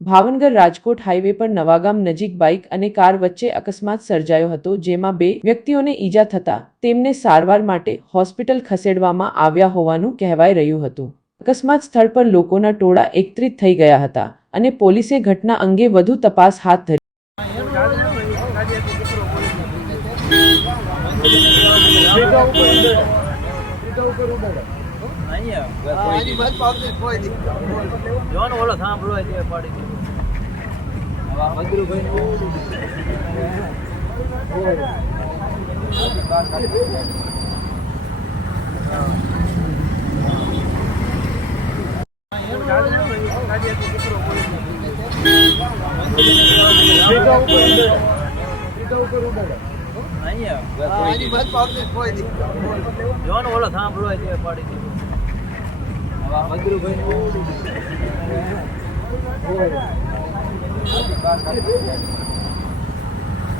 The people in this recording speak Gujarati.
ભાવનગર રાજકોટ હાઈવે પર નવાગામ નજીક બાઇક અને કાર વચ્ચે અકસ્માત સર્જાયો હતો જેમાં બે વ્યક્તિઓને ઈજા થતા તેમને સારવાર માટે હોસ્પિટલ ખસેડવામાં આવ્યા હોવાનું કહેવાય રહ્યું હતું. અકસ્માત સ્થળ પર લોકોના ટોળા એકત્રિત થઈ ગયા હતા અને પોલીસે ઘટના અંગે વધુ તપાસ હાથ ધરી. જોન ઓલો સાંભળો એટલે પડી જોન ઓલો સાંભળો એટલે પડી ગયું